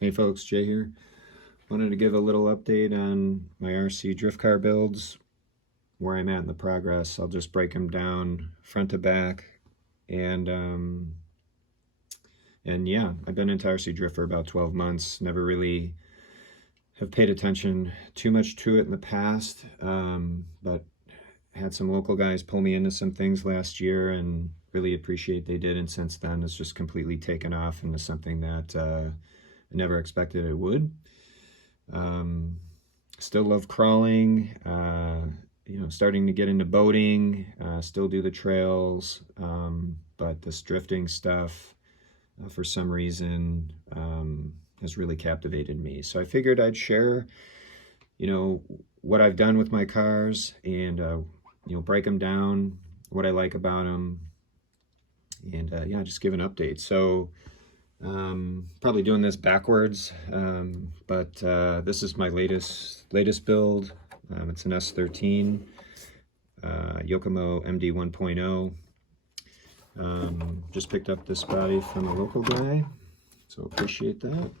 Hey folks, Jay here. Wanted to give a little update on my RC drift car builds, where I'm at in the progress. I'll just break them down front to back. And yeah, I've been into RC drift for about 12 months. Never really have paid attention too much to it in the past, but had some local guys pull me into some things last year and really appreciate they did. And since then, it's just completely taken off into something that I never expected it would. Still love crawling, starting to get into boating, still do the trails, but this drifting stuff, for some reason, has really captivated me. So I figured I'd share, what I've done with my cars and, break them down, what I like about them, and yeah, just give an update. So probably doing this backwards, but this is my latest build. It's an S13 Yokomo MD 1.0. Just picked up this body from a local guy, so appreciate that.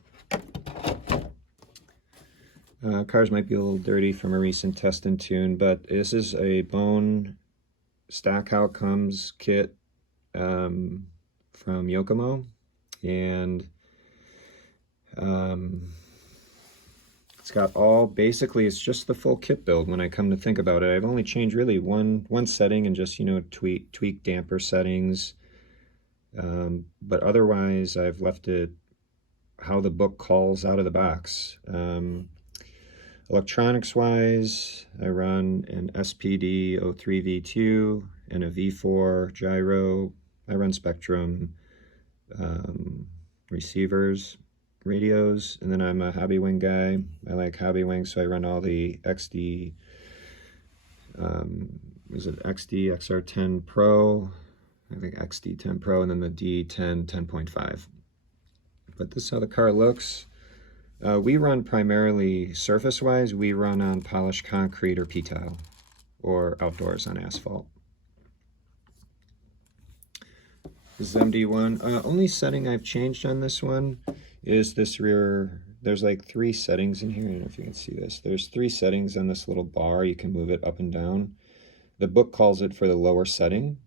Cars might be a little dirty from a recent test and tune, but this is a bone stock outcomes kit from Yokomo. And it's got basically it's just the full kit build when I come to think about it. I've only changed really one setting and just, tweak damper settings. But otherwise I've left it how the book calls out of the box. Electronics wise, I run an SPD 03 V2 and a V4 gyro. I run Spectrum receivers, radios, and then I'm a hobby wing guy. I like hobby wings, so I run all the XD, is it XD XR10 Pro? I think XD 10 Pro, and then the D10 10.5. But this is how the car looks. We run primarily surface-wise. We run on polished concrete or P-tile, or outdoors on asphalt. This is MD1. Only setting I've changed on this one is this rear. There's like 3 settings in here. I don't know if you can see this. There's 3 settings on this little bar. You can move it up and down. The book calls it for the lower setting,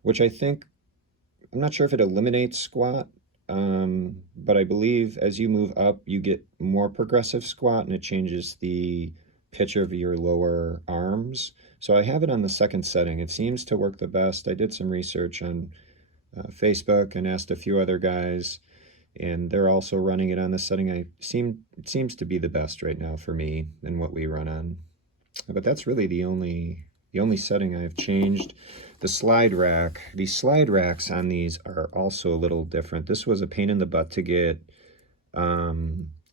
which I think, I'm not sure if it eliminates squat, but I believe as you move up, you get more progressive squat and it changes the pitch of your lower arms. So I have it on the second setting. It seems to work the best. I did some research on Facebook and asked a few other guys, and they're also running it on the setting. It seems to be the best right now for me and what we run on. But that's really the only setting I've changed. The slide rack, these slide racks on these are also a little different. This was a pain in the butt to get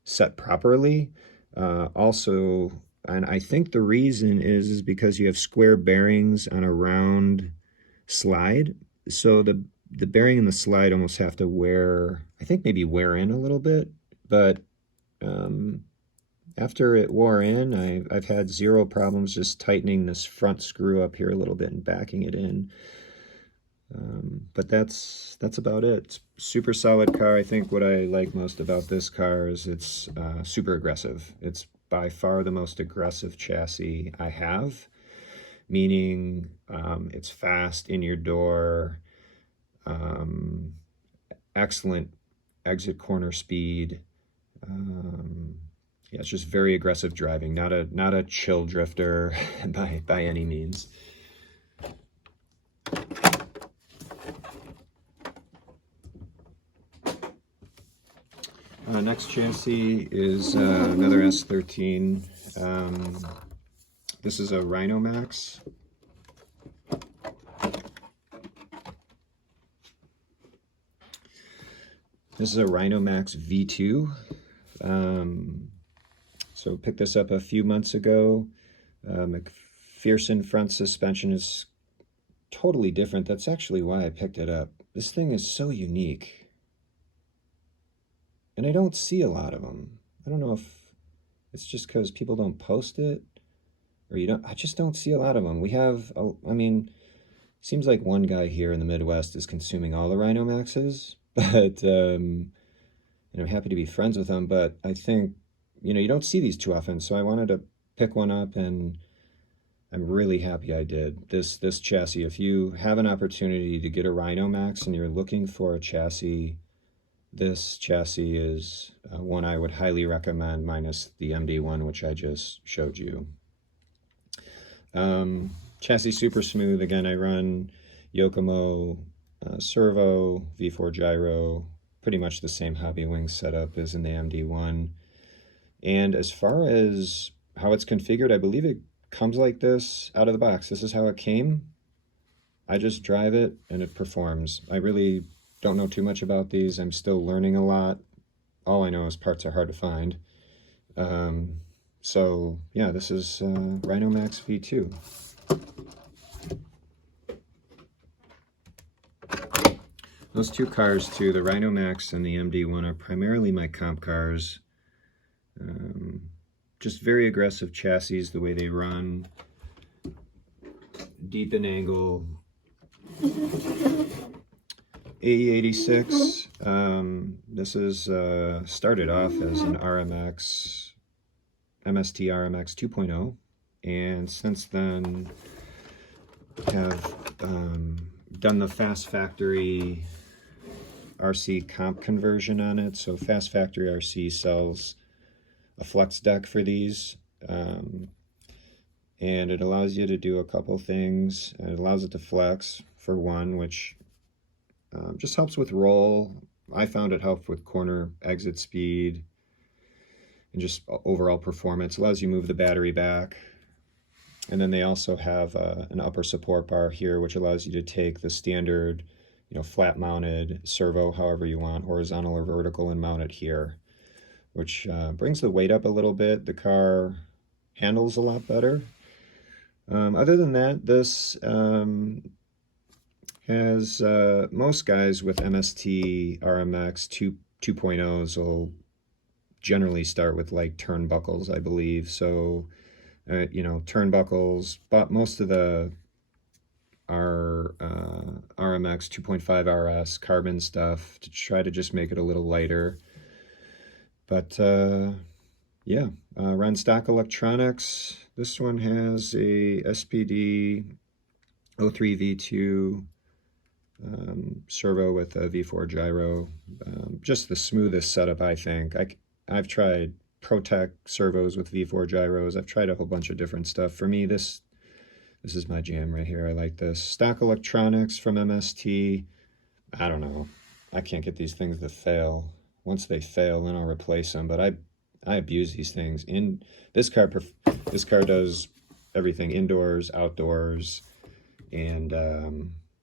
set properly. Also, and I think the reason is because you have square bearings on a round slide. So the bearing and the slide almost have to wear in a little bit, but after it wore in, I've had 0 problems just tightening this front screw up here a little bit and backing it in. But that's about it. It's super solid car. I think what I like most about this car is it's super aggressive. It's by far the most aggressive chassis I have, meaning it's fast in your door, excellent exit corner speed. Yeah, it's just very aggressive driving, not a chill drifter by any means. Next chassis is another S13. This is a RhinoMax. This is a RhinoMax V2. So picked this up a few months ago. McPherson front suspension is totally different. That's actually why I picked it up. This thing is so unique. And I don't see a lot of them. I don't know if it's just because people don't post it, or I just don't see a lot of them. We have, seems like one guy here in the Midwest is consuming all the RhinoMaxes, but and I'm happy to be friends with them, but I think, you know, you don't see these too often, so I wanted to pick one up, and I'm really happy I did. This chassis, if you have an opportunity to get a RhinoMax and you're looking for a chassis, this chassis is one I would highly recommend, minus the MD1, which I just showed you. Chassis super smooth. Again, I run Yokomo servo, V4 gyro, pretty much the same Hobby Wings setup as in the MD1. And as far as how it's configured, I believe it comes like this out of the box. This is how it came. I just drive it and it performs. I really don't know too much about these. I'm still learning a lot. All I know is parts are hard to find. So yeah, this is RhinoMax V2. Those two cars too, the RhinoMax and the MD1, are primarily my comp cars. Just very aggressive chassis, the way they run. Deep in angle. AE86. This is started off as an RMX, MST RMX 2.0, and since then have done the Fast Factory RC comp conversion on it. So Fast Factory RC sells a flex deck for these, and it allows you to do a couple things. It allows it to flex, for one, which just helps with roll. I found it helped with corner exit speed and just overall performance. It allows you to move the battery back. And then they also have an upper support bar here, which allows you to take the standard, you know, flat mounted servo, however you want, horizontal or vertical, and mount it here, which brings the weight up a little bit. The car handles a lot better. Other than that, this has most guys with MST RMX 2.0s will generally start with like turnbuckles, I believe. So you know, turnbuckles, but most of the RMX 2.5 RS carbon stuff to try to just make it a little lighter. But yeah, run stock electronics. This one has a SPD 03 V2 servo with a V4 gyro. Just the smoothest setup, I think. I've tried ProTech servos with V4 gyros. I've tried a whole bunch of different stuff. For me, this is my jam right here. I like this. Stock electronics from MST. I don't know. I can't get these things to fail. Once they fail, then I'll replace them. But I abuse these things. This car does everything, indoors, outdoors, and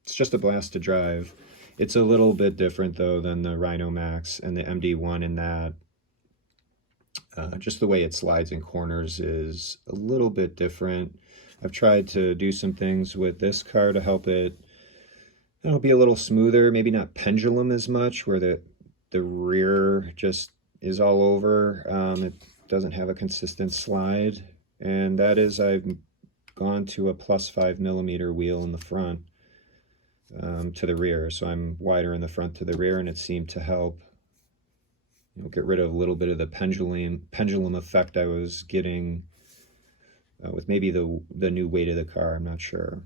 it's just a blast to drive. It's a little bit different though than the RhinoMax and the MD1 in that just the way it slides in corners is a little bit different. I've tried to do some things with this car to help it, you know, be a little smoother, maybe not pendulum as much, where the rear just is all over. It doesn't have a consistent slide, and that is I've gone to a +5mm wheel in the front to the rear, so I'm wider in the front to the rear, and it seemed to help, you know, get rid of a little bit of the pendulum effect I was getting with maybe the new weight of the car. I'm not sure.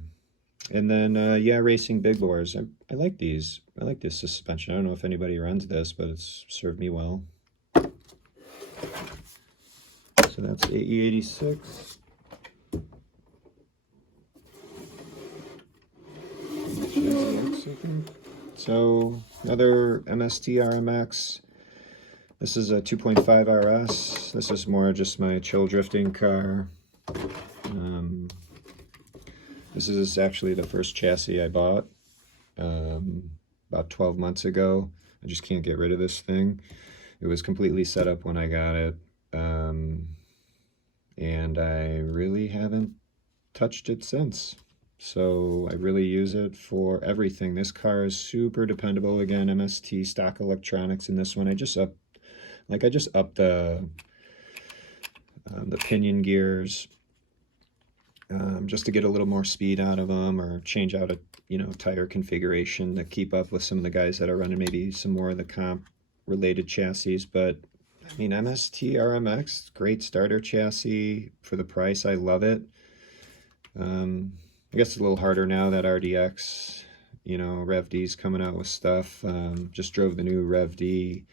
And then yeah, racing big bores. I like these. I like this suspension. I don't know if anybody runs this, but it's served me well. So that's AE86. So another MST RMX. This is a 2.5 RS. This is more just my chill drifting car. This is actually the first chassis I bought about 12 months ago. I just can't get rid of this thing. It was completely set up when I got it, and I really haven't touched it since. So I really use it for everything. This car is super dependable. Again, MST stock electronics in this one. I just upped the pinion gears just to get a little more speed out of them, or change out a tire configuration to keep up with some of the guys that are running maybe some more of the comp related chassis, but I mean, MST RMX, great starter chassis for the price. I love it. I guess it's a little harder now that RDX, you know, Rev D's coming out with stuff. Just drove the new Rev D,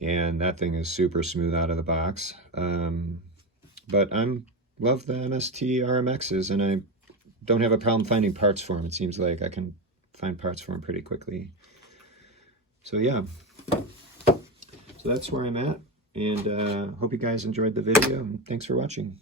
and that thing is super smooth out of the box. But love the MST RMXs, and I don't have a problem finding parts for them. It seems like I can find parts for them pretty quickly. So yeah, so that's where I'm at, and hope you guys enjoyed the video, and thanks for watching.